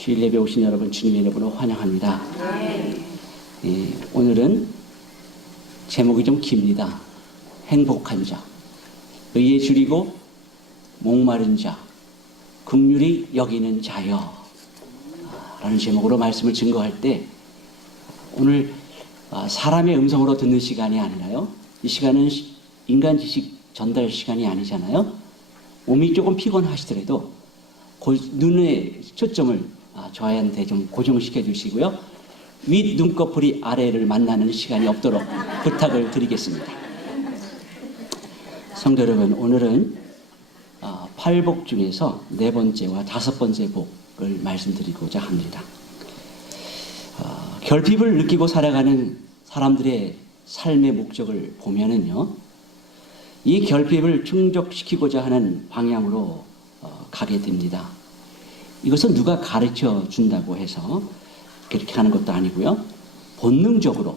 주일 예배 오신 여러분, 주님의 이름으로 환영합니다. 오늘은 제목이 좀 깁니다. 행복한 자, 의에 줄이고 목마른 자, 긍휼히 여기는 자여 라는 제목으로 말씀을 증거할 때, 오늘 사람의 음성으로 듣는 시간이 아니라요, 이 시간은 인간 지식 전달 시간이 아니잖아요. 몸이 조금 피곤하시더라도 눈의 초점을 저한테 좀 고정시켜 주시고요, 윗 눈꺼풀이 아래를 만나는 시간이 없도록 부탁을 드리겠습니다. 성도 여러분, 오늘은 팔복 중에서 네 번째와 다섯 번째 복을 말씀드리고자 합니다. 결핍을 느끼고 살아가는 사람들의 삶의 목적을 보면은요, 이 결핍을 충족시키고자 하는 방향으로 가게 됩니다. 이것은 누가 가르쳐 준다고 해서 그렇게 하는 것도 아니고요, 본능적으로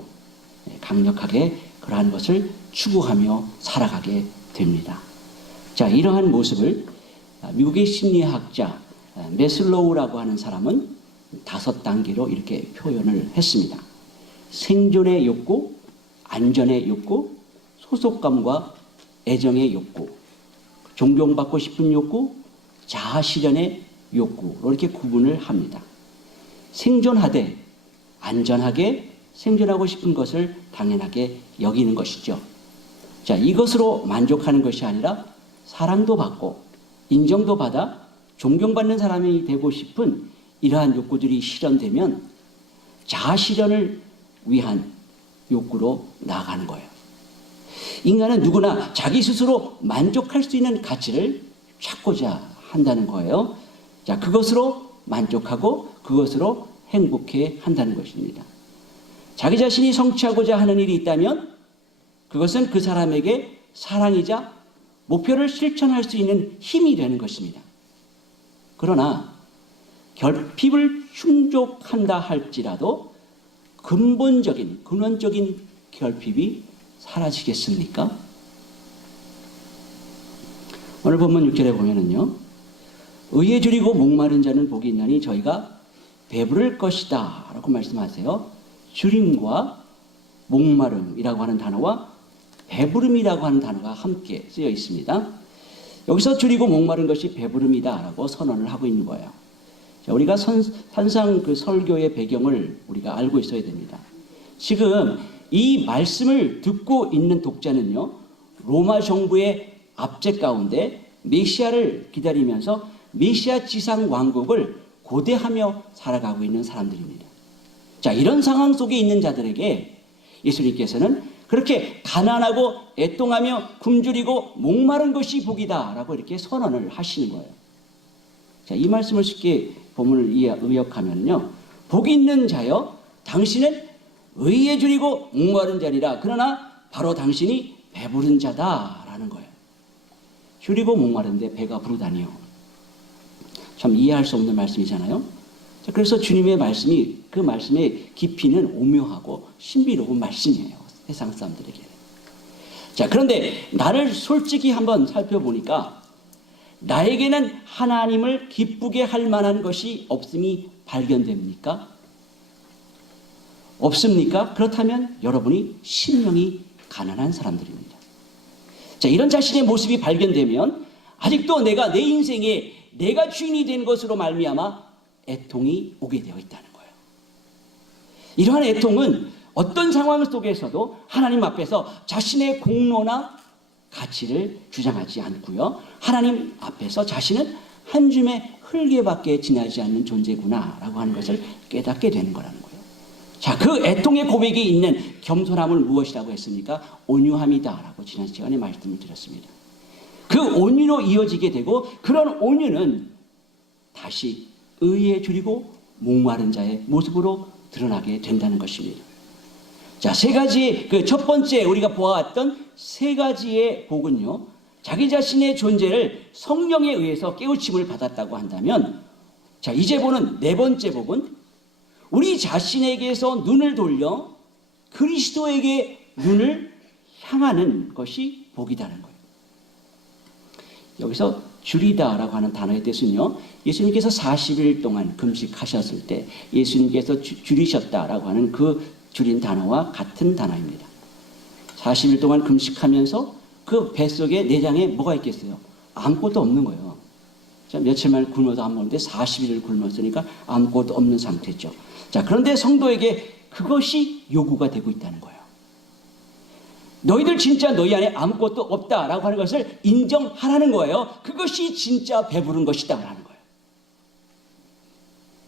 강력하게 그러한 것을 추구하며 살아가게 됩니다. 자, 이러한 모습을 미국의 심리학자 메슬로우라고 하는 사람은 5단계로 이렇게 표현을 했습니다. 생존의 욕구, 안전의 욕구, 소속감과 애정의 욕구, 존경받고 싶은 욕구, 자아실현의 욕구로 이렇게 구분을 합니다. 생존하되 안전하게 생존하고 싶은 것을 당연하게 여기는 것이죠. 자, 이것으로 만족하는 것이 아니라 사랑도 받고 인정도 받아 존경받는 사람이 되고 싶은 이러한 욕구들이 실현되면 자아실현을 위한 욕구로 나아가는 거예요. 인간은 누구나 자기 스스로 만족할 수 있는 가치를 찾고자 한다는 거예요. 자, 그것으로 만족하고 그것으로 행복해 한다는 것입니다. 자기 자신이 성취하고자 하는 일이 있다면 그것은 그 사람에게 사랑이자 목표를 실천할 수 있는 힘이 되는 것입니다. 그러나 결핍을 충족한다 할지라도 근본적인 결핍이 사라지겠습니까? 오늘 본문 6절에 보면은요, 의에 줄이고 목마른 자는 복이 있나니 저희가 배부를 것이다 라고 말씀하세요. 줄임과 목마름이라고 하는 단어와 배부름이라고 하는 단어가 함께 쓰여 있습니다. 여기서 줄이고 목마른 것이 배부름이다 라고 선언을 하고 있는 거예요. 자, 우리가 항상 그 설교의 배경을 우리가 알고 있어야 됩니다. 지금 이 말씀을 듣고 있는 독자는요, 로마 정부의 압제 가운데 메시아를 기다리면서 메시아 지상 왕국을 고대하며 살아가고 있는 사람들입니다. 자, 이런 상황 속에 있는 자들에게 예수님께서는 그렇게 가난하고 애통하며 굶주리고 목마른 것이 복이다 라고 이렇게 선언을 하시는 거예요. 자, 이 말씀을 쉽게 본문을 의역하면요, 복이 있는 자여 당신은 의에 줄이고 목마른 자니라. 그러나 바로 당신이 배부른 자다라는 거예요. 줄이고 목마른데 배가 부르다니요. 참 이해할 수 없는 말씀이잖아요. 자, 그래서 주님의 말씀이, 그 말씀의 깊이는 오묘하고 신비로운 말씀이에요, 세상 사람들에게는. 자, 그런데 나를 솔직히 한번 살펴보니까 나에게는 하나님을 기쁘게 할 만한 것이 없음이 발견됩니까? 없습니까? 그렇다면 여러분이 심령이 가난한 사람들입니다. 자, 이런 자신의 모습이 발견되면 아직도 내가 내 인생에 내가 주인이 된 것으로 말미암아 애통이 오게 되어 있다는 거예요. 이러한 애통은 어떤 상황 속에서도 하나님 앞에서 자신의 공로나 가치를 주장하지 않고요, 하나님 앞에서 자신은 한 줌의 흙에밖에 지나지 않는 존재구나라고 하는 것을 깨닫게 되는 거라는 거예요. 자, 그 애통의 고백이 있는 겸손함은 무엇이라고 했습니까? 온유함이다라고 지난 시간에 말씀을 드렸습니다. 그 온유로 이어지게 되고, 그런 온유는 다시 의에 줄이고 목마른 자의 모습으로 드러나게 된다는 것입니다. 자, 세 가지의 그 첫 번째 우리가 보아왔던 세 가지의 복은요, 자기 자신의 존재를 성령에 의해서 깨우침을 받았다고 한다면, 자, 이제 보는 네 번째 복은 우리 자신에게서 눈을 돌려 그리스도에게 눈을 향하는 것이 복이다는 거예요. 여기서 줄이다라고 하는 단어의 뜻은요, 예수님께서 40일 동안 금식하셨을 때 예수님께서 줄이셨다라고 하는 그 줄인 단어와 같은 단어입니다. 40일 동안 금식하면서 그 뱃속에 내장에 뭐가 있겠어요? 아무것도 없는 거예요. 자, 며칠만 굶어도 안 먹는데 40일을 굶었으니까 아무것도 없는 상태죠. 자, 그런데 성도에게 그것이 요구가 되고 있다는 거예요. 너희들 진짜 너희 안에 아무것도 없다라고 하는 것을 인정하라는 거예요. 그것이 진짜 배부른 것이다 라는 거예요.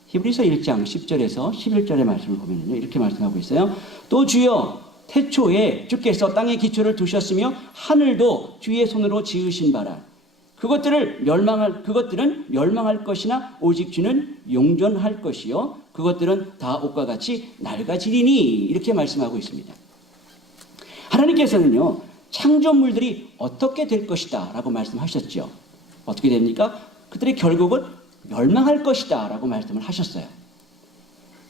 히브리서 1장 10절에서 11절의 말씀을 보면요, 이렇게 말씀하고 있어요. 또 주여 태초에 주께서 땅에 기초를 두셨으며 하늘도 주의 손으로 지으신 바라. 그것들은 멸망할 것이나 오직 주는 용존할 것이요 그것들은 다 옷과 같이 낡아지리니, 이렇게 말씀하고 있습니다. 하나님께서는요, 창조물들이 어떻게 될 것이다 라고 말씀하셨죠. 어떻게 됩니까? 그들의 결국은 멸망할 것이다 라고 말씀을 하셨어요.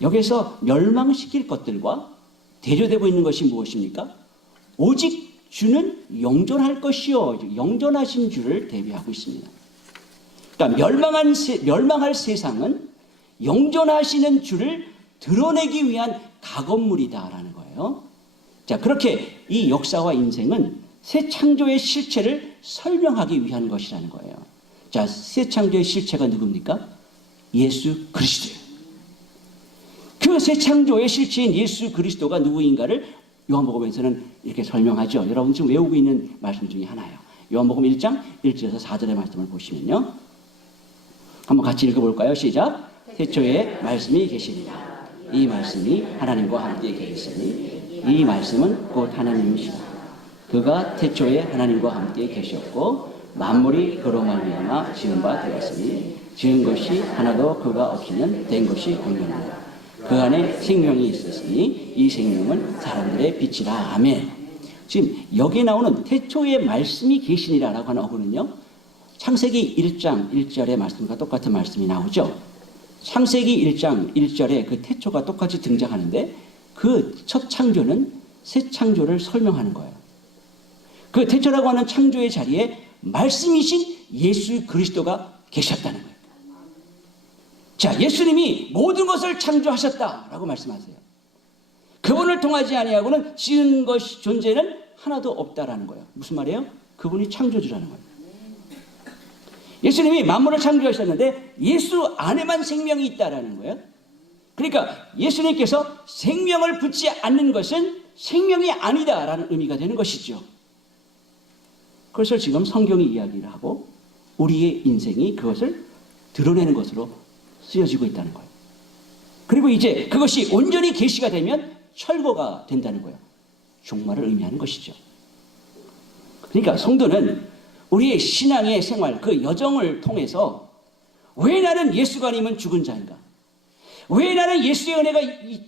여기서 멸망시킬 것들과 대조되고 있는 것이 무엇입니까? 오직 주는 영존할 것이요, 영존하신 주를 대비하고 있습니다. 그러니까 멸망할 세상은 영존하시는 주를 드러내기 위한 작업물이다라는 거예요. 자, 그렇게 이 역사와 인생은 새 창조의 실체를 설명하기 위한 것이라는 거예요. 자, 새 창조의 실체가 누굽니까? 예수 그리스도예요. 그 새 창조의 실체인 예수 그리스도가 누구인가를 요한복음에서는 이렇게 설명하죠. 여러분 지금 외우고 있는 말씀 중에 하나예요. 요한복음 1장 1절에서 4절의 말씀을 보시면요, 한번 같이 읽어볼까요? 시작. 태초에 말씀이 계시니라. 이 말씀이 하나님과 함께 계시니 이 말씀은 곧 하나님이시라. 그가 태초에 하나님과 함께 계셨고 만물이 그로 말미암아 지은 바 되었으니 지은 것이 하나도 그가 없이는 된 것이 없느니라. 그 안에 생명이 있었으니 이 생명은 사람들의 빛이라. 아멘. 지금 여기에 나오는 태초에 말씀이 계시니라라고 하는 어구는요, 창세기 1장 1절의 말씀과 똑같은 말씀이 나오죠. 창세기 1장 1절에 그 태초가 똑같이 등장하는데 그 첫 창조는 새 창조를 설명하는 거예요. 그 태초라고 하는 창조의 자리에 말씀이신 예수 그리스도가 계셨다는 거예요. 자, 예수님이 모든 것을 창조하셨다라고 말씀하세요. 그분을 통하지 아니하고는 지은 것이 존재는 하나도 없다라는 거예요. 무슨 말이에요? 그분이 창조주라는 거예요. 예수님이 만물을 창조하셨는데 예수 안에만 생명이 있다라는 거예요. 그러니까 예수님께서 생명을 붙지 않는 것은 생명이 아니다라는 의미가 되는 것이죠. 그것을 지금 성경이 이야기를 하고 우리의 인생이 그것을 드러내는 것으로 쓰여지고 있다는 거예요. 그리고 이제 그것이 온전히 계시가 되면 철거가 된다는 거예요. 종말을 의미하는 것이죠. 그러니까 성도는 우리의 신앙의 생활, 그 여정을 통해서 왜 나는 예수가 아니면 죽은 자인가? 왜 나는 예수의 은혜가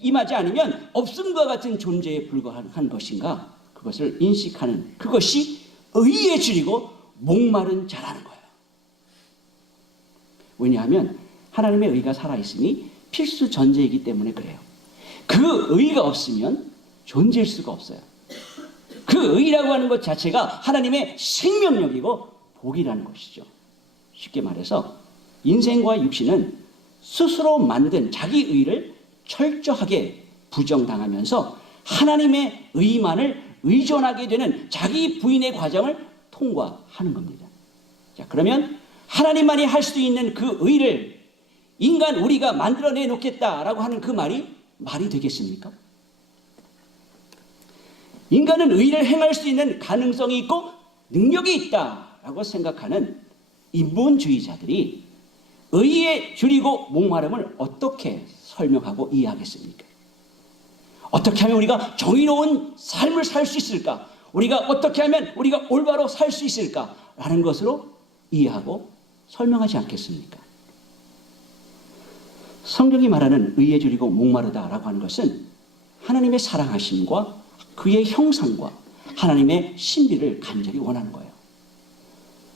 임하지 않으면 없음과 같은 존재에 불과한 것인가? 그것을 인식하는, 그것이 의에 줄이고 목마른 자라는 거예요. 왜냐하면 하나님의 의가 살아있으니 필수 전제이기 때문에 그래요. 그 의가 없으면 존재할 수가 없어요. 그 의라고 하는 것 자체가 하나님의 생명력이고 복이라는 것이죠. 쉽게 말해서 인생과 육신은 스스로 만든 자기 의를 철저하게 부정당하면서 하나님의 의만을 의존하게 되는 자기 부인의 과정을 통과하는 겁니다. 자, 그러면 하나님만이 할 수 있는 그 의를 인간 우리가 만들어내 놓겠다라고 하는 그 말이 되겠습니까? 인간은 의를 행할 수 있는 가능성이 있고 능력이 있다라고 생각하는 인본주의자들이 의에 줄이고 목마름을 어떻게 설명하고 이해하겠습니까? 어떻게 하면 우리가 정의로운 삶을 살 수 있을까? 우리가 어떻게 하면 우리가 올바로 살 수 있을까? 라는 것으로 이해하고 설명하지 않겠습니까? 성경이 말하는 의에 줄이고 목마르다라고 하는 것은 하나님의 사랑하심과 그의 형상과 하나님의 신비를 간절히 원하는 거예요.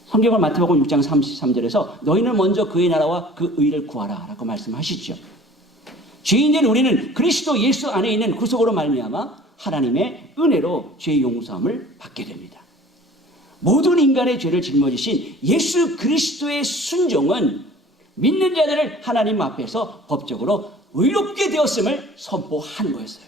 성경을 마태복음 6장 33절에서 너희는 먼저 그의 나라와 그 의를 구하라 라고 말씀하시죠. 죄인된 우리는 그리스도 예수 안에 있는 구속으로 말미암아 하나님의 은혜로 죄 용서함을 받게 됩니다. 모든 인간의 죄를 짊어지신 예수 그리스도의 순종은 믿는 자들을 하나님 앞에서 법적으로 의롭게 되었음을 선포하는 거였어요.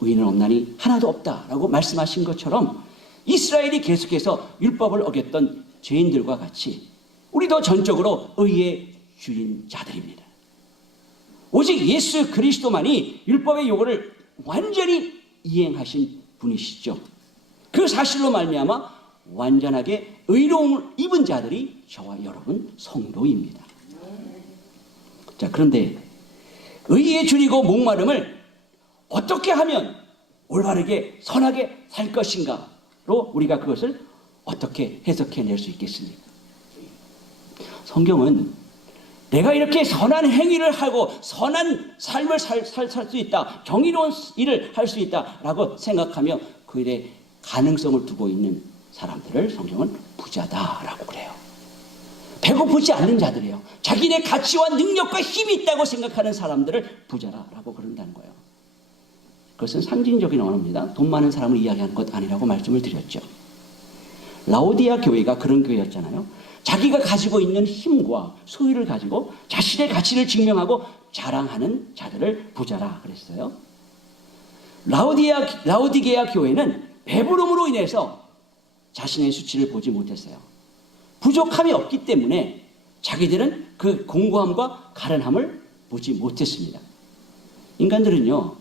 의인은 없나니 하나도 없다라고 말씀하신 것처럼 이스라엘이 계속해서 율법을 어겼던 죄인들과 같이 우리도 전적으로 의의 주인 자들입니다. 오직 예수 그리스도만이 율법의 요구를 완전히 이행하신 분이시죠. 그 사실로 말미암아 완전하게 의로움을 입은 자들이 저와 여러분 성도입니다. 자, 그런데 의에 줄이고 목마름을 어떻게 하면 올바르게 선하게 살 것인가로 우리가 그것을 어떻게 해석해낼 수 있겠습니까? 성경은 내가 이렇게 선한 행위를 하고 선한 삶을 살 수 있다, 정의로운 일을 할 수 있다라고 생각하며 그 일에 가능성을 두고 있는 사람들을 성경은 부자다라고 그래요. 배고프지 않는 자들이에요. 자기네 가치와 능력과 힘이 있다고 생각하는 사람들을 부자라고 그런다는 거예요. 그것은 상징적인 언어입니다. 돈 많은 사람을 이야기하는 것 아니라고 말씀을 드렸죠. 라오디아 교회가 그런 교회였잖아요. 자기가 가지고 있는 힘과 소유를 가지고 자신의 가치를 증명하고 자랑하는 자들을 부자라 그랬어요. 라오디게아 교회는 배부름으로 인해서 자신의 수치를 보지 못했어요. 부족함이 없기 때문에 자기들은 그 공고함과 가련함을 보지 못했습니다. 인간들은요,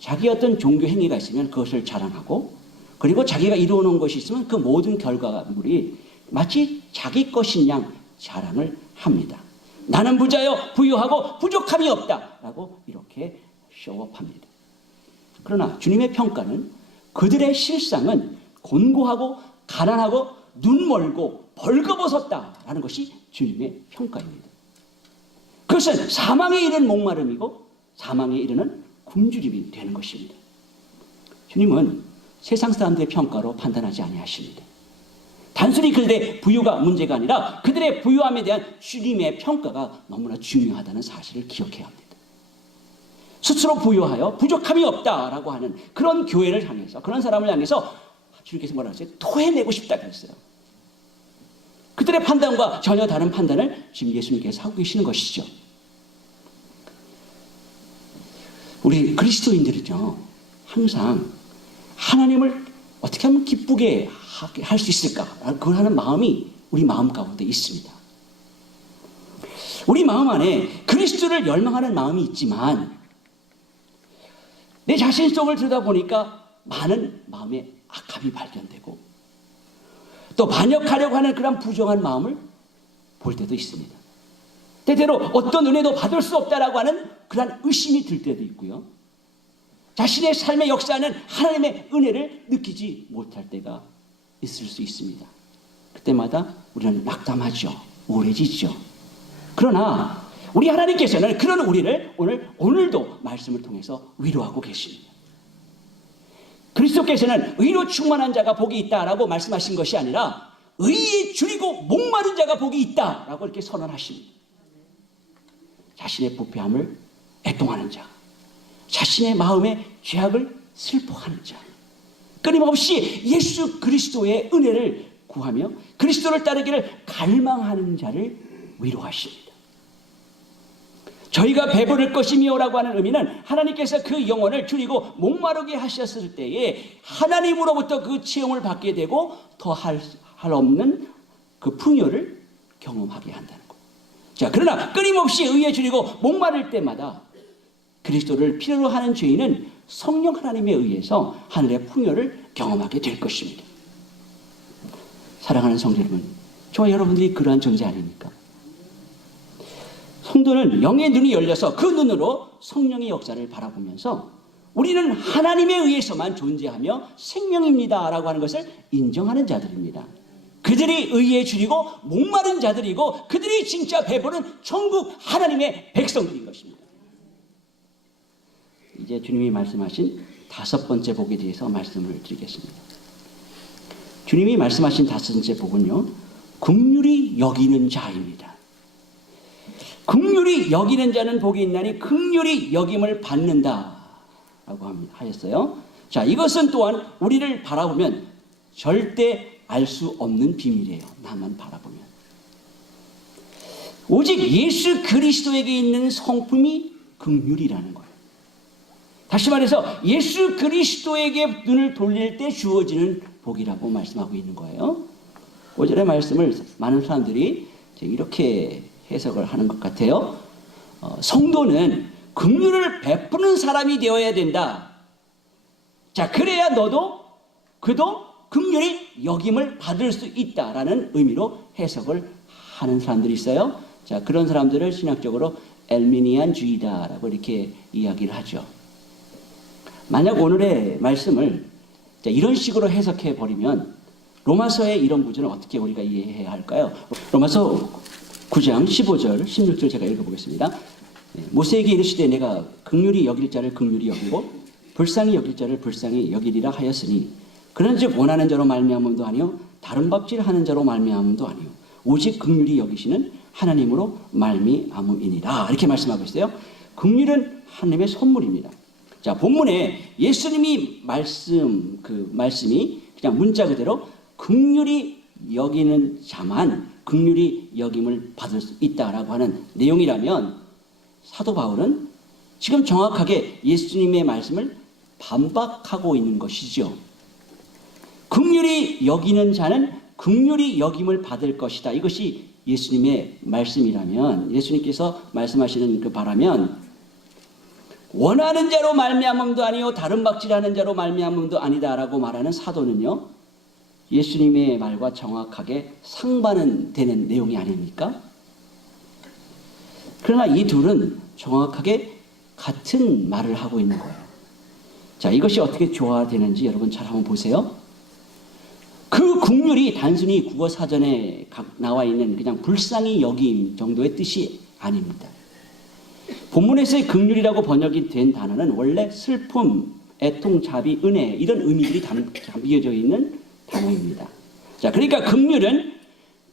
자기 어떤 종교 행위가 있으면 그것을 자랑하고, 그리고 자기가 이루어놓은 것이 있으면 그 모든 결과물이 마치 자기 것인 양 자랑을 합니다. 나는 부자요, 부유하고 부족함이 없다라고 이렇게 쇼업합니다. 그러나 주님의 평가는 그들의 실상은 곤고하고 가난하고 눈멀고 벌거벗었다라는 것이 주님의 평가입니다. 그것은 사망에 이르는 목마름이고 사망에 이르는 굶주림이 되는 것입니다. 주님은 세상 사람들의 평가로 판단하지 아니하십니다. 단순히 그들의 부유가 문제가 아니라 그들의 부유함에 대한 주님의 평가가 너무나 중요하다는 사실을 기억해야 합니다. 스스로 부유하여 부족함이 없다라고 하는 그런 교회를 향해서, 그런 사람을 향해서 주님께서 뭐라고 했어요? 토해내고 싶다 그랬어요. 그들의 판단과 전혀 다른 판단을 지금 예수님께서 하고 계시는 것이죠. 우리 그리스도인들은요, 항상 하나님을 어떻게 하면 기쁘게 할 수 있을까? 그걸 하는 마음이 우리 마음 가운데 있습니다. 우리 마음 안에 그리스도를 열망하는 마음이 있지만 내 자신 속을 들여다보니까 많은 마음의 악함이 발견되고 또 반역하려고 하는 그런 부정한 마음을 볼 때도 있습니다. 때때로 어떤 은혜도 받을 수 없다라고 하는 그런 의심이 들 때도 있고요. 자신의 삶의 역사는 하나님의 은혜를 느끼지 못할 때가 있을 수 있습니다. 그때마다 우리는 낙담하죠. 우울해지죠. 그러나 우리 하나님께서는 그런 우리를 오늘도 말씀을 통해서 위로하고 계십니다. 그리스도께서는 의로 충만한 자가 복이 있다라고 말씀하신 것이 아니라 의에 줄이고 목마른 자가 복이 있다라고 이렇게 선언하십니다. 자신의 부패함을 애통하는 자, 자신의 마음의 죄악을 슬퍼하는 자, 끊임없이 예수 그리스도의 은혜를 구하며 그리스도를 따르기를 갈망하는 자를 위로하십니다. 저희가 배부를 것이며라고 하는 의미는 하나님께서 그 영혼을 줄이고 목마르게 하셨을 때에 하나님으로부터 그 체험을 받게 되고 더 할 없는 그 풍요를 경험하게 한다는 것. 자, 그러나 끊임없이 의에 줄이고 목마를 때마다 그리스도를 필요로 하는 죄인은 성령 하나님에 의해서 하늘의 풍요를 경험하게 될 것입니다. 사랑하는 성도 여러분, 저와 여러분들이 그러한 존재 아닙니까? 성도는 영의 눈이 열려서 그 눈으로 성령의 역사를 바라보면서 우리는 하나님에 의해서만 존재하며 생명입니다 라고 하는 것을 인정하는 자들입니다. 그들이 의에 줄이고 목마른 자들이고 그들이 진짜 배부른 천국 하나님의 백성들인 것입니다. 이제 주님이 말씀하신 다섯 번째 복에 대해서 말씀을 드리겠습니다. 주님이 말씀하신 다섯 번째 복은요, 긍휼히 여기는 자입니다. 긍휼히 여기는 자는 복이 있나니 긍휼히 여김을 받는다 라고 하셨어요. 자, 이것은 또한 우리를 바라보면 절대 알 수 없는 비밀이에요. 나만 바라보면. 오직 예수 그리스도에게 있는 성품이 긍휼이라는 거예요. 다시 말해서 예수 그리스도에게 눈을 돌릴 때 주어지는 복이라고 말씀하고 있는 거예요. 5절의 말씀을 많은 사람들이 이렇게 해석을 하는 것 같아요. 성도는 긍휼을 베푸는 사람이 되어야 된다. 자, 그래야 그도 긍휼히 여김을 받을 수 있다라는 의미로 해석을 하는 사람들이 있어요. 자, 그런 사람들을 신학적으로 엘미니안주의다라고 이렇게 이야기를 하죠. 만약 오늘의 말씀을 이런 식으로 해석해 버리면 로마서의 이런 구절은 어떻게 우리가 이해해야 할까요? 로마서 9장 15절 16절 제가 읽어보겠습니다. 모세에게 이르시되 내가 긍휼히 여길 자를 긍휼히 여기고 불쌍히 여길 자를 불쌍히 여기리라 하였으니 그런즉 원하는 자로 말미암음도 아니요 다른 밥질하는 자로 말미암음도 아니요 오직 긍휼히 여기시는 하나님으로 말미암음이니라. 이렇게 말씀하고 있어요. 긍휼은 하나님의 선물입니다. 자, 본문에 예수님이 말씀이 그냥 문자 그대로 긍휼히 여기는 자만 긍휼히 여김을 받을 수 있다라고 하는 내용이라면 사도 바울은 지금 정확하게 예수님의 말씀을 반박하고 있는 것이죠. 긍휼히 여기는 자는 긍휼히 여김을 받을 것이다. 이것이 예수님의 말씀이라면, 예수님께서 말씀하시는 그 바라면 원하는 자로 말미암음도 아니요 다른 박질하는 자로 말미암음도 아니다라고 말하는 사도는요, 예수님의 말과 정확하게 상반은 되는 내용이 아닙니까? 그러나 이 둘은 정확하게 같은 말을 하고 있는 거예요. 자, 이것이 어떻게 조화되는지 여러분 잘 한번 보세요. 그 긍휼이 단순히 국어 사전에 나와 있는 그냥 불쌍히 여김 정도의 뜻이 아닙니다. 본문에서의 긍휼이라고 번역이 된 단어는 원래 슬픔, 애통, 자비, 은혜 이런 의미들이 담겨져 있는 단어입니다. 자, 그러니까 긍휼은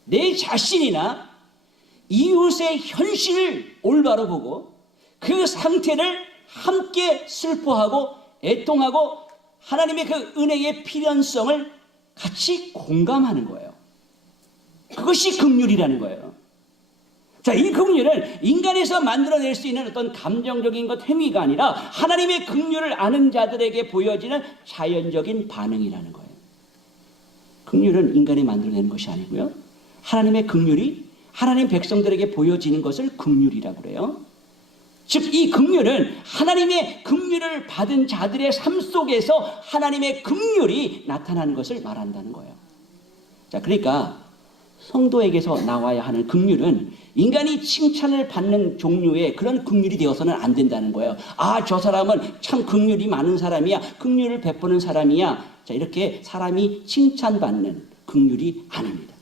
내 자신이나 이웃의 현실을 올바로 보고 그 상태를 함께 슬퍼하고 애통하고 하나님의 그 은혜의 필연성을 같이 공감하는 거예요. 그것이 긍휼이라는 거예요. 자, 이 긍휼은 인간에서 만들어낼 수 있는 어떤 감정적인 것, 행위가 아니라 하나님의 긍휼을 아는 자들에게 보여지는 자연적인 반응이라는 거예요. 긍휼은 인간이 만들어내는 것이 아니고요, 하나님의 긍휼이 하나님 백성들에게 보여지는 것을 긍휼이라고 그래요. 즉, 이 긍휼은 하나님의 긍휼을 받은 자들의 삶 속에서 하나님의 긍휼이 나타나는 것을 말한다는 거예요. 자, 그러니까 성도에게서 나와야 하는 긍휼은 인간이 칭찬을 받는 종류의 그런 긍휼이 되어서는 안 된다는 거예요. 아, 저 사람은 참 긍휼이 많은 사람이야, 긍휼을 베푸는 사람이야. 자, 이렇게 사람이 칭찬받는 긍휼이 아닙니다.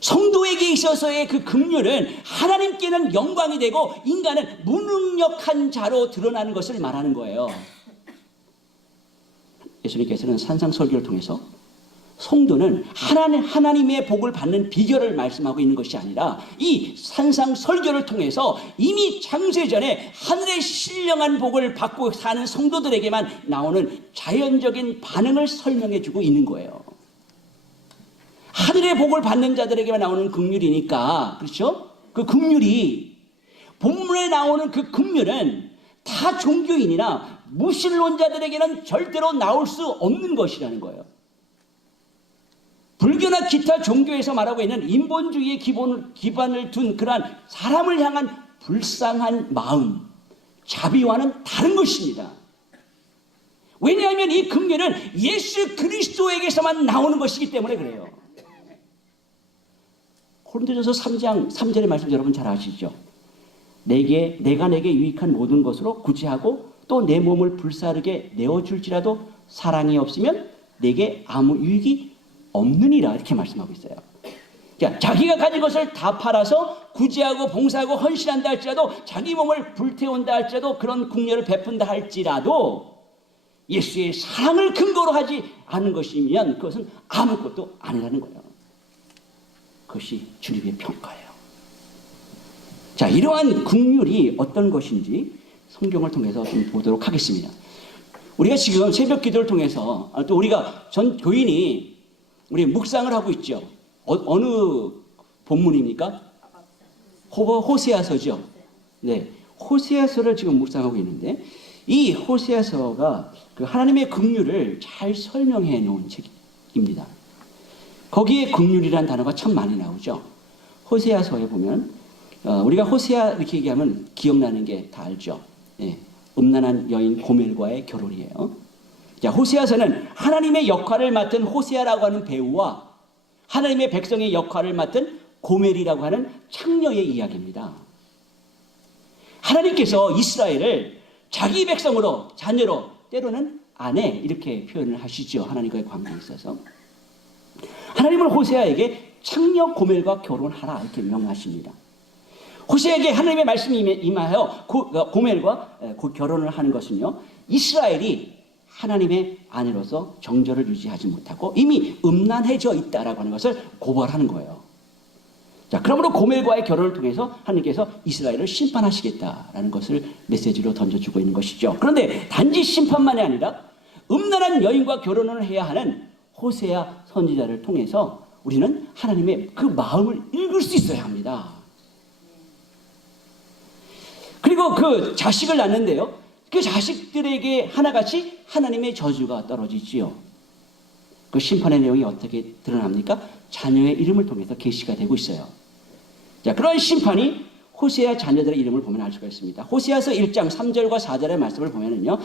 성도에게 있어서의 그 긍휼은 하나님께는 영광이 되고 인간은 무능력한 자로 드러나는 것을 말하는 거예요. 예수님께서는 산상설교를 통해서 성도는 하나님의 복을 받는 비결을 말씀하고 있는 것이 아니라 이 산상설교를 통해서 이미 창세전에 하늘의 신령한 복을 받고 사는 성도들에게만 나오는 자연적인 반응을 설명해 주고 있는 거예요. 하늘의 복을 받는 자들에게만 나오는 긍휼이니까, 그렇죠? 그 긍휼이, 본문에 나오는 그 긍휼은 다 종교인이나 무신론자들에게는 절대로 나올 수 없는 것이라는 거예요. 불교나 기타 종교에서 말하고 있는 인본주의의 기반을 둔 그러한 사람을 향한 불쌍한 마음, 자비와는 다른 것입니다. 왜냐하면 이 긍휼은 예수 그리스도에게서만 나오는 것이기 때문에 그래요. 고린도전서 3장 3절의 말씀 여러분 잘 아시죠? 내가 내게 유익한 모든 것으로 구제하고 또 내 몸을 불사르게 내어줄지라도 사랑이 없으면 내게 아무 유익이 없느니라, 이렇게 말씀하고 있어요. 자, 자기가 가진 것을 다 팔아서 구제하고 봉사하고 헌신한다 할지라도, 자기 몸을 불태운다 할지라도, 그런 긍휼을 베푼다 할지라도 예수의 사랑을 근거로 하지 않은 것이면 그것은 아무것도 아니라는 거예요. 그것이 주님의 평가예요. 자, 이러한 긍휼이 어떤 것인지 성경을 통해서 좀 보도록 하겠습니다. 우리가 지금 새벽 기도를 통해서 또 우리가 전 교인이 우리 묵상을 하고 있죠. 어느 본문입니까? 호세아서죠. 네, 호세아서를 지금 묵상하고 있는데 이 호세아서가 그 하나님의 긍휼을 잘 설명해 놓은 책입니다. 거기에 긍휼이라는 단어가 참 많이 나오죠. 호세아서에 보면 우리가 호세아 이렇게 얘기하면 기억나는 게 다 알죠. 네, 음란한 여인 고멜과의 결혼이에요. 자, 호세아서는 하나님의 역할을 맡은 호세아라고 하는 배우와 하나님의 백성의 역할을 맡은 고멜이라고 하는 창녀의 이야기입니다. 하나님께서 이스라엘을 자기 백성으로, 자녀로, 때로는 아내 이렇게 표현을 하시죠. 하나님과의 관계에 있어서. 하나님은 호세아에게 창녀 고멜과 결혼하라 이렇게 명하십니다. 호세아에게 하나님의 말씀이 임하여 고멜과 결혼을 하는 것은요, 이스라엘이 하나님의 아내로서 정절을 유지하지 못하고 이미 음란해져 있다라고 하는 것을 고발하는 거예요. 자, 그러므로 고멜과의 결혼을 통해서 하나님께서 이스라엘을 심판하시겠다라는 것을 메시지로 던져주고 있는 것이죠. 그런데 단지 심판만이 아니라 음란한 여인과 결혼을 해야 하는 호세아 선지자를 통해서 우리는 하나님의 그 마음을 읽을 수 있어야 합니다. 그리고 그 자식을 낳는데요, 그 자식들에게 하나같이 하나님의 저주가 떨어지지요. 그 심판의 내용이 어떻게 드러납니까? 자녀의 이름을 통해서 계시가 되고 있어요. 자, 그런 심판이 호세아 자녀들의 이름을 보면 알 수가 있습니다. 호세아서 1장 3절과 4절의 말씀을 보면은요,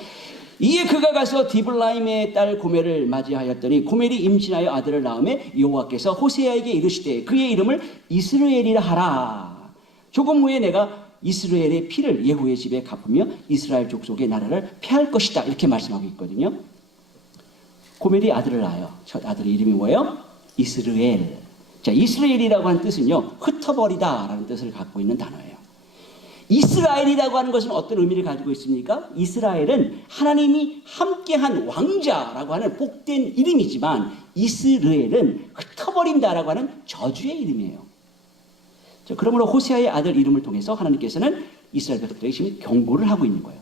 이에 그가 가서 디블라임의 딸 고멜을 맞이하였더니 고멜이 임신하여 아들을 낳음에 여호와께서 호세아에게 이르시되 그의 이름을 이스라엘이라 하라. 조금 후에 내가 이스라엘의 피를 예후의 집에 갚으며 이스라엘 족속의 나라를 폐할 것이다 이렇게 말씀하고 있거든요. 고멜이 아들을 낳아요. 첫 아들의 이름이 뭐예요? 이스라엘. 자, 이스라엘이라고 하는 뜻은요, 흩어버리다라는 뜻을 갖고 있는 단어예요. 이스라엘이라고 하는 것은 어떤 의미를 가지고 있습니까? 이스라엘은 하나님이 함께한 왕자라고 하는 복된 이름이지만 이스라엘은 흩어버린다라고 하는 저주의 이름이에요. 자, 그러므로 호세아의 아들 이름을 통해서 하나님께서는 이스라엘 백성들에게 지금 경고를 하고 있는 거예요.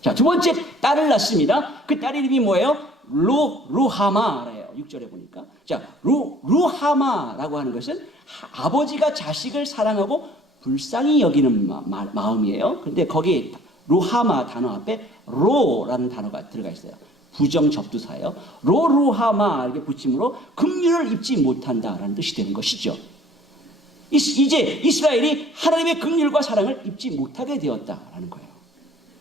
자, 두 번째 딸을 낳습니다. 그 딸 이름이 뭐예요? 루하마래요. 6절에 보니까. 자, 루하마라고 하는 것은 아버지가 자식을 사랑하고 불쌍히 여기는 마음이에요. 그런데 거기 루하마 단어 앞에 로라는 단어가 들어가 있어요. 부정 접두사예요. 루하마 이렇게 붙임으로 긍휼을 입지 못한다라는 뜻이 되는 것이죠. 이제 이스라엘이 하나님의 긍휼과 사랑을 입지 못하게 되었다라는 거예요.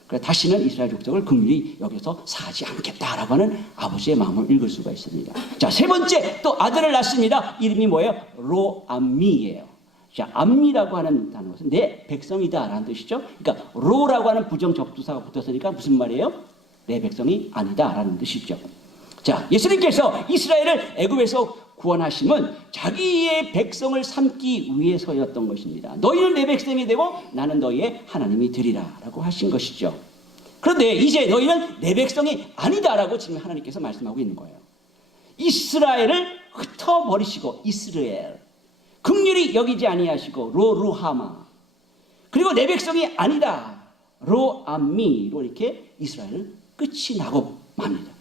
그래서 다시는 이스라엘 족속을 긍휼히 여기서 사지 않겠다라고 하는 아버지의 마음을 읽을 수가 있습니다. 자, 세 번째 또 아들을 낳습니다. 이름이 뭐예요? 로암미예요. 자, 암미라고 하는 단어는 내 백성이다라는 뜻이죠. 그러니까 로라고 하는 부정 접두사가 붙었으니까 무슨 말이에요? 내 백성이 아니다라는 뜻이죠. 자, 예수님께서 이스라엘을 애굽에서 구원하심은 자기의 백성을 삼기 위해서였던 것입니다. 너희는 내 백성이 되고 나는 너희의 하나님이 되리라 라고 하신 것이죠. 그런데 이제 너희는 내 백성이 아니다라고 지금 하나님께서 말씀하고 있는 거예요. 이스라엘을 흩어버리시고 이스라엘 긍휼히 여기지 아니하시고 루하마 그리고 내 백성이 아니다 로암미로 이렇게 이스라엘은 끝이 나고 맙니다.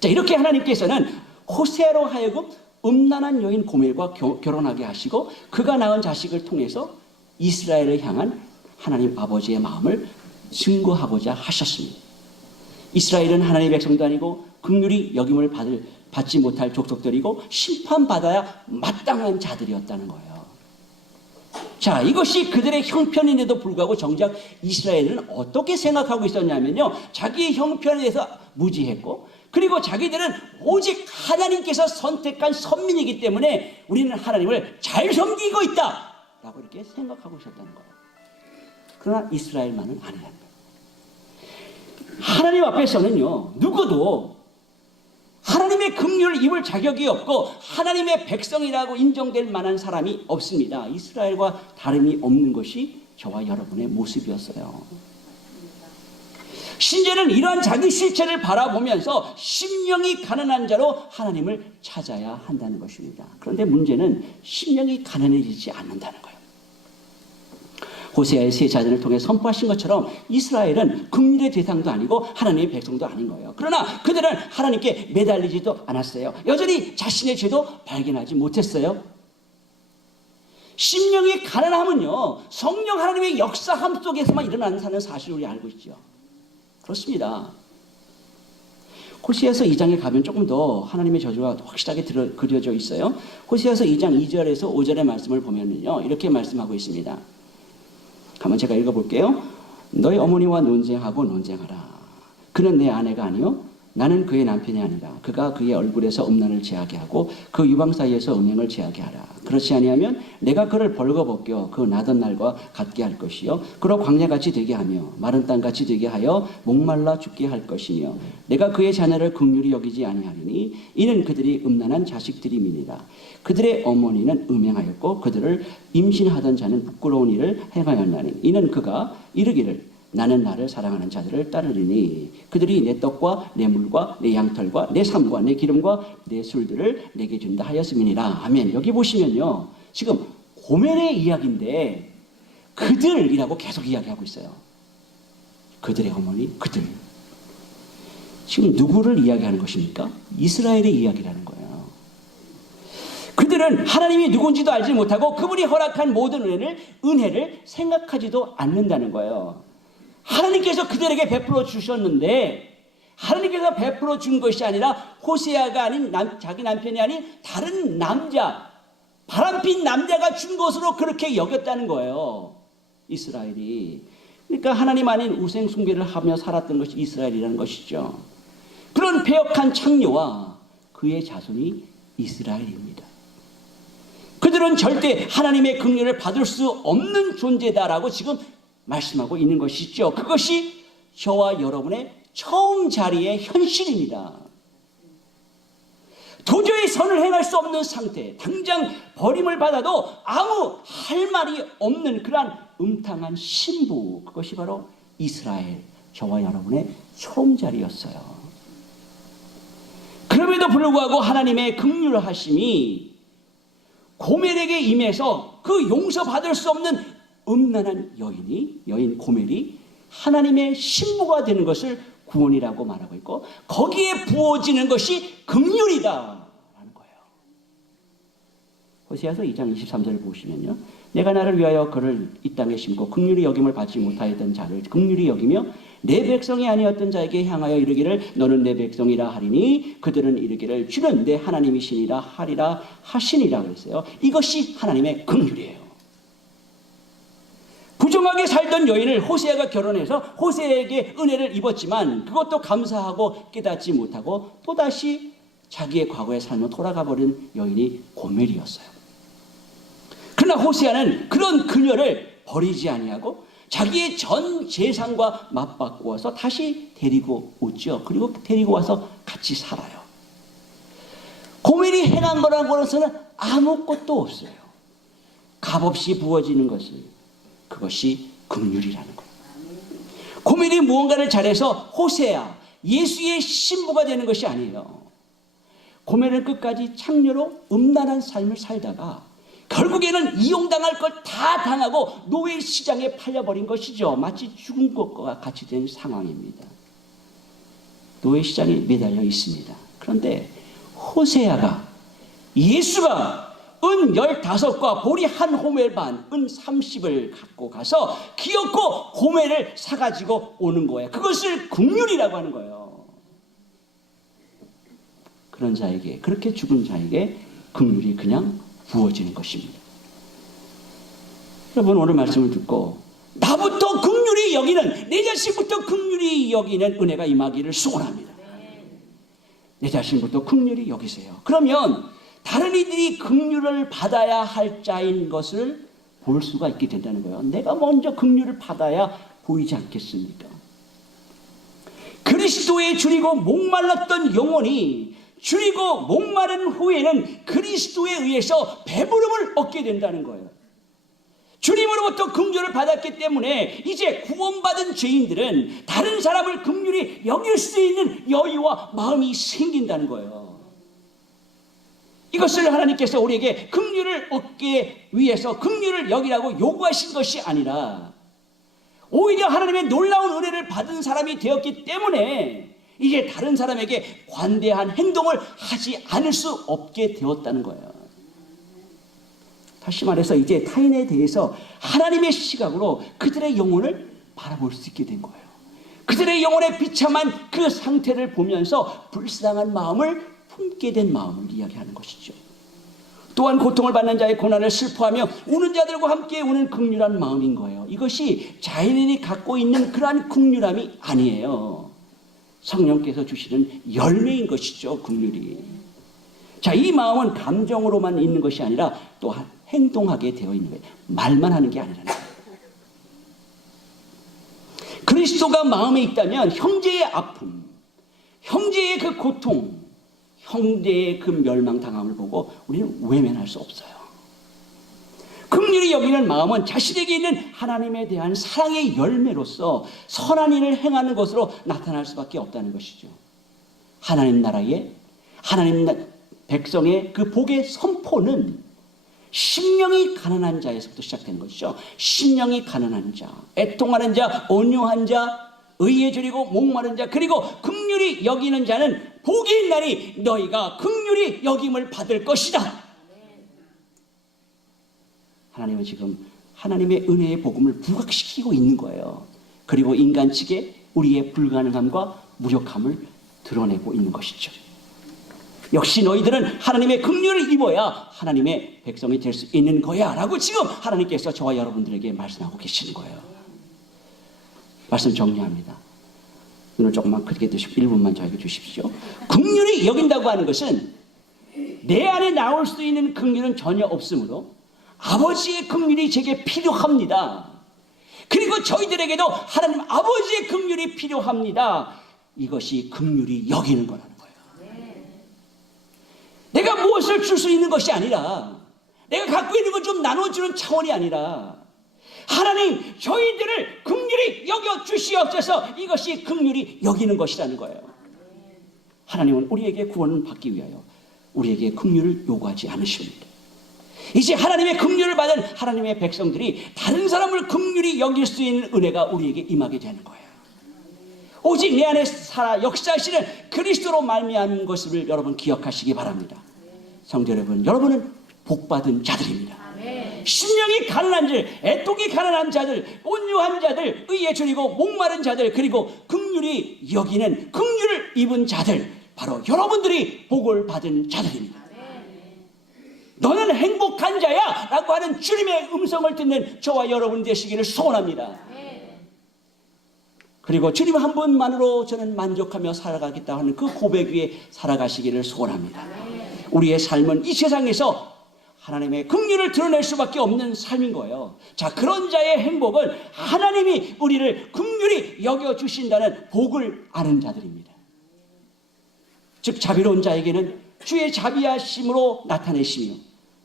자, 이렇게 하나님께서는 호세아로 하여금 음란한 여인 고멜과 결혼하게 하시고 그가 낳은 자식을 통해서 이스라엘을 향한 하나님 아버지의 마음을 증거하고자 하셨습니다. 이스라엘은 하나님의 백성도 아니고 긍휼히 여김을 받지 못할 족속들이고 심판받아야 마땅한 자들이었다는 거예요. 자, 이것이 그들의 형편인데도 불구하고 정작 이스라엘은 어떻게 생각하고 있었냐면요, 자기의 형편에 대해서 무지했고 그리고 자기들은 오직 하나님께서 선택한 선민이기 때문에 우리는 하나님을 잘 섬기고 있다 라고 이렇게 생각하고 있었다는 거예요. 그러나 이스라엘만은 아니라는 거예요. 하나님 앞에서는요, 누구도 하나님의 긍휼을 입을 자격이 없고 하나님의 백성이라고 인정될 만한 사람이 없습니다. 이스라엘과 다름이 없는 것이 저와 여러분의 모습이었어요. 신자는 이러한 자기 실체를 바라보면서 심령이 가난한 자로 하나님을 찾아야 한다는 것입니다. 그런데 문제는 심령이 가난해지지 않는다는 거예요. 호세아의 세 자전을 통해 선포하신 것처럼 이스라엘은 긍휼의 대상도 아니고 하나님의 백성도 아닌 거예요. 그러나 그들은 하나님께 매달리지도 않았어요. 여전히 자신의 죄도 발견하지 못했어요. 심령의 가난함은요, 성령 하나님의 역사함 속에서만 일어나는 사실을 우리 알고 있죠. 그렇습니다. 호세아서 2장에 가면 조금 더 하나님의 저주가 확실하게 그려져 있어요. 호세아서 2장 2절에서 5절의 말씀을 보면요, 이렇게 말씀하고 있습니다. 한번 제가 읽어볼게요. 너희 어머니와 논쟁하고 논쟁하라. 그는 내 아내가 아니요 나는 그의 남편이 아니라 그가 그의 얼굴에서 음란을 제하게 하고 그 유방 사이에서 음행을 제하게 하라. 그렇지 아니하면 내가 그를 벌거벗겨 그 나던 날과 같게 할 것이요 그로 광야같이 되게 하며 마른 땅같이 되게 하여 목말라 죽게 할 것이며 내가 그의 자녀를 긍휼히 여기지 아니하리니 이는 그들이 음란한 자식들임이니라. 그들의 어머니는 음행하였고 그들을 임신하던 자는 부끄러운 일을 행하였나니 이는 그가 이르기를 나는 나를 사랑하는 자들을 따르리니 그들이 내 떡과 내 물과 내 양털과 내 삶과 내 기름과 내 술들을 내게 준다 하였음이니라. 아멘. 여기 보시면요, 지금 고멜의 이야기인데 그들이라고 계속 이야기하고 있어요. 그들의 어머니, 그들. 지금 누구를 이야기하는 것입니까? 이스라엘의 이야기라는 거예요. 그들은 하나님이 누군지도 알지 못하고 그분이 허락한 모든 은혜를 생각하지도 않는다는 거예요. 하나님께서 그들에게 베풀어 주셨는데 하나님께서 베풀어 준 것이 아니라 호세아가 아닌 자기 남편이 아닌 다른 남자, 바람핀 남자가 준 것으로 그렇게 여겼다는 거예요. 이스라엘이. 그러니까 하나님 아닌 우상 숭배를 하며 살았던 것이 이스라엘이라는 것이죠. 그런 패역한 창녀와 그의 자손이 이스라엘입니다. 그들은 절대 하나님의 긍휼을 받을 수 없는 존재다라고 지금 말씀하고 있는 것이죠. 그것이 저와 여러분의 처음 자리의 현실입니다. 도저히 선을 행할 수 없는 상태, 당장 버림을 받아도 아무 할 말이 없는 그러한 음탕한 신부, 그것이 바로 이스라엘, 저와 여러분의 처음 자리였어요. 그럼에도 불구하고 하나님의 긍휼하심이 고멜에게 임해서 그 용서받을 수 없는 음란한 여인 고멜이 하나님의 신부가 되는 것을 구원이라고 말하고 있고 거기에 부어지는 것이 긍휼이다라는 거예요. 호세아서 2장 23절을 보시면요, 내가 나를 위하여 그를 이 땅에 심고 긍휼히 여김을 받지 못하였던 자를 긍휼히 여기며 내 백성이 아니었던 자에게 향하여 이르기를 너는 내 백성이라 하리니 그들은 이르기를 주는 내 하나님이시니라 하리라 하시니라 그랬어요. 이것이 하나님의 긍휼이에요. 부정하게 살던 여인을 호세아가 결혼해서 호세아에게 은혜를 입었지만 그것도 감사하고 깨닫지 못하고 또다시 자기의 과거의 삶으로 돌아가 버린 여인이 고멜이었어요. 그러나 호세아는 그런 그녀를 버리지 아니하고 자기의 전 재산과 맞바꾸어서 다시 데리고 오죠. 그리고 데리고 와서 같이 살아요. 고멜이 행한 거라고는 아무것도 없어요. 값없이 부어지는 것을. 그것이 긍휼이라는 거예요. 고멜이 무언가를 잘해서 호세아, 예수의 신부가 되는 것이 아니에요. 고멜은 끝까지 창녀로 음란한 삶을 살다가 결국에는 이용당할 걸 다 당하고 노예 시장에 팔려버린 것이죠. 마치 죽은 것과 같이 된 상황입니다. 노예 시장에 매달려 있습니다. 그런데 호세아가 예수가 은 15과 보리 한 호멜 반, 은 30을 갖고 가서 기어코 호멜을 사가지고 오는 거예요. 그것을 긍휼이라고 하는 거예요. 그런 자에게, 그렇게 죽은 자에게 긍휼이 그냥 부어지는 것입니다. 여러분, 오늘 말씀을 듣고 나부터 긍휼히 여기는, 내 자신부터 긍휼히 여기는 은혜가 임하기를 소원합니다. 내 자신부터 긍휼히 여기세요. 그러면 다른 이들이 긍휼을 받아야 할 자인 것을 볼 수가 있게 된다는 거예요. 내가 먼저 긍휼을 받아야 보이지 않겠습니까? 그리스도에 줄이고 목말랐던 영혼이 줄이고 목마른 후에는 그리스도에 의해서 배부름을 얻게 된다는 거예요. 주님으로부터 긍휼을 받았기 때문에 이제 구원받은 죄인들은 다른 사람을 긍휼히 여길 수 있는 여유와 마음이 생긴다는 거예요. 이것을 하나님께서 우리에게 긍휼을 얻기 위해서 긍휼을 여기라고 요구하신 것이 아니라 오히려 하나님의 놀라운 은혜를 받은 사람이 되었기 때문에 이제 다른 사람에게 관대한 행동을 하지 않을 수 없게 되었다는 거예요. 다시 말해서 이제 타인에 대해서 하나님의 시각으로 그들의 영혼을 바라볼 수 있게 된 거예요. 그들의 영혼의 비참한 그 상태를 보면서 불쌍한 마음을 품게 된 마음을 이야기하는 것이죠. 또한 고통을 받는 자의 고난을 슬퍼하며 우는 자들과 함께 우는 긍휼한 마음인 거예요. 이것이 자연인이 갖고 있는 그러한 긍휼함이 아니에요. 성령께서 주시는 열매인 것이죠, 긍휼이. 자, 이 마음은 감정으로만 있는 것이 아니라 또한 행동하게 되어 있는 거예요. 말만 하는 게 아니라는 거예요. 그리스도가 마음에 있다면 형제의 아픔, 형제의 그 고통, 형제의 그 멸망당함을 보고 우리는 외면할 수 없어요. 긍휼히 여기는 마음은 자신에게 있는 하나님에 대한 사랑의 열매로서 선한 일을 행하는 것으로 나타날 수밖에 없다는 것이죠. 하나님 나라의, 하나님 백성의 그 복의 선포는 심령이 가난한 자에서부터 시작되는 것이죠. 심령이 가난한 자, 애통하는 자, 온유한 자, 의에 줄이고 목마른 자, 그리고 긍휼히 여기는 자는 복이 있나니 너희가 긍휼히 여김을 받을 것이다. 하나님은 지금 하나님의 은혜의 복음을 부각시키고 있는 거예요. 그리고 인간 측에 우리의 불가능함과 무력함을 드러내고 있는 것이죠. 역시 너희들은 하나님의 긍휼을 입어야 하나님의 백성이 될 수 있는 거야 라고 지금 하나님께서 저와 여러분들에게 말씀하고 계시는 거예요. 말씀 정리합니다. 눈을 조금만 크게 뜨시고 1분만 저에게 주십시오. 긍휼히 여긴다고 하는 것은 내 안에 나올 수 있는 긍휼은 전혀 없으므로 아버지의 긍휼이 제게 필요합니다. 그리고 저희들에게도 하나님 아버지의 긍휼이 필요합니다. 이것이 긍휼히 여기는 거라는 거예요. 내가 무엇을 줄 수 있는 것이 아니라, 내가 갖고 있는 것 좀 나눠주는 차원이 아니라, 하나님 저희들을 긍휼히 여겨 주시옵소서, 이것이 긍휼히 여기는 것이라는 거예요. 하나님은 우리에게 구원을 받기 위하여 우리에게 긍휼을 요구하지 않으십니다. 이제 하나님의 긍휼을 받은 하나님의 백성들이 다른 사람을 긍휼히 여길 수 있는 은혜가 우리에게 임하게 되는 거예요. 오직 내 안에 살아 역사하시는 그리스도로 말미암은 것을 여러분 기억하시기 바랍니다. 성도 여러분, 여러분은 복받은 자들입니다. 심령이 가난한 자들, 애통이 가난한 자들, 온유한 자들, 의에 줄이고 목마른 자들, 그리고 긍휼히 여기는 긍휼을 입은 자들, 바로 여러분들이 복을 받은 자들입니다. 너는 행복한 자야 라고 하는 주님의 음성을 듣는 저와 여러분 되시기를 소원합니다. 그리고 주님 한 분만으로 저는 만족하며 살아가겠다 하는 그 고백 위에 살아가시기를 소원합니다. 우리의 삶은 이 세상에서 하나님의 긍휼을 드러낼 수밖에 없는 삶인 거예요. 자, 그런 자의 행복은 하나님이 우리를 긍휼히 여겨주신다는 복을 아는 자들입니다. 즉 자비로운 자에게는 주의 자비하심으로 나타내시며,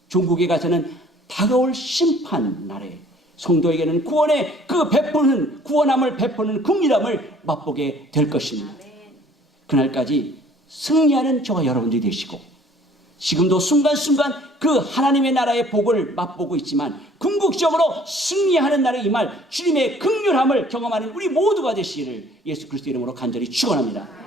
종국에 가서는 다가올 심판 날에 성도에게는 구원의 그 베푸는, 구원함을 베푸는 긍휼함을 맛보게 될 것입니다. 그날까지 승리하는 저와 여러분들이 되시고, 지금도 순간순간 그 하나님의 나라의 복을 맛보고 있지만 궁극적으로 승리하는 날에 임할 주님의 긍휼함을 경험하는 우리 모두가 되시기를 예수 그리스도 이름으로 간절히 축원합니다.